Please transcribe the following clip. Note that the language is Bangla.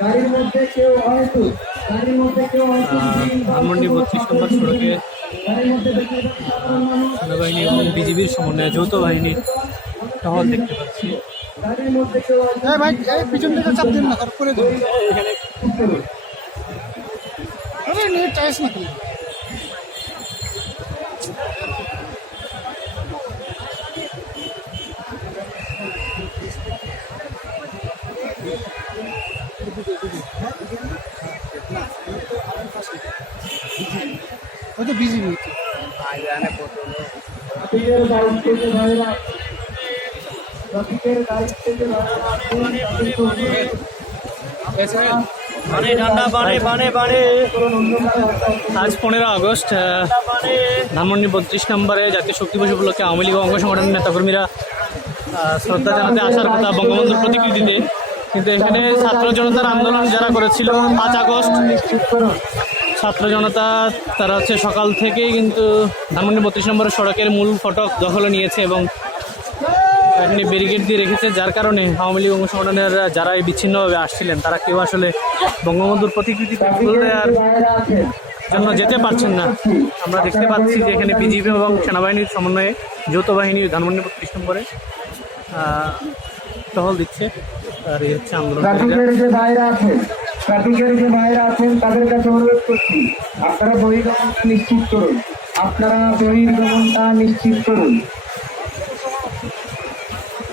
গাড়ির মধ্যে কেউ হয়তো গাড়ির মধ্যে কেউ হয়তো ধানমন্ডি বত্রিশ নম্বর সড়কে সেনাবাহিনী এবং বিজিবির সমন্বয়ে যৌথ বাহিনীর টহল দেখতে পাচ্ছি। ভাই পিছন থেকে চাপ দিন না করে দেবো আরে নেট চাইস নাকি? হয়তো বিজিবি ট্রাফিকের দায়িত্বে যে ভাইরা ট্রাফিকের দায়িত্বে যে ভাইরা ঠান্ডা আজ পনেরো আগস্ট ধানমন্ডি বত্রিশ নম্বরে জাতীয় শক্তি দিবস উপলক্ষে আওয়ামী লীগ অঙ্গ সংগঠনের নেতাকর্মীরা শ্রদ্ধা জানাতে আসার কথা বঙ্গবন্ধুর প্রতিকৃতিতে। কিন্তু এখানে ছাত্র জনতার আন্দোলন যারা করেছিল, পাঁচ আগস্ট, ছাত্র জনতা, তারা হচ্ছে সকাল থেকেই কিন্তু ধানমন্ডি বত্রিশ নম্বরের সড়কের মূল ফটক দখলে নিয়েছে এবং এখানে ব্যারিকেড দিয়ে রেখেছে, যার কারণে আওয়ামী লীগ অঙ্গ সংগঠনের যারা এই বিচ্ছিন্নভাবে আসছিলেন, তারা কেউ আসলে বঙ্গবন্ধুর প্রতিকৃতিতে ফুল দেওয়ার জন্য যেতে পারছেন না। আমরা দেখতে পাচ্ছি যে এখানে বিজিবি এবং সেনাবাহিনীর সমন্বয়ে যৌথ বাহিনী ধানমন্ডি প্রতিষ্ঠান করে টহল দিচ্ছে। আর এই হচ্ছে করছি, আপনারা বহির্গমনটা নিশ্চিত করুন। আপনারা বহির্গমনটা নিশ্চিত করুন।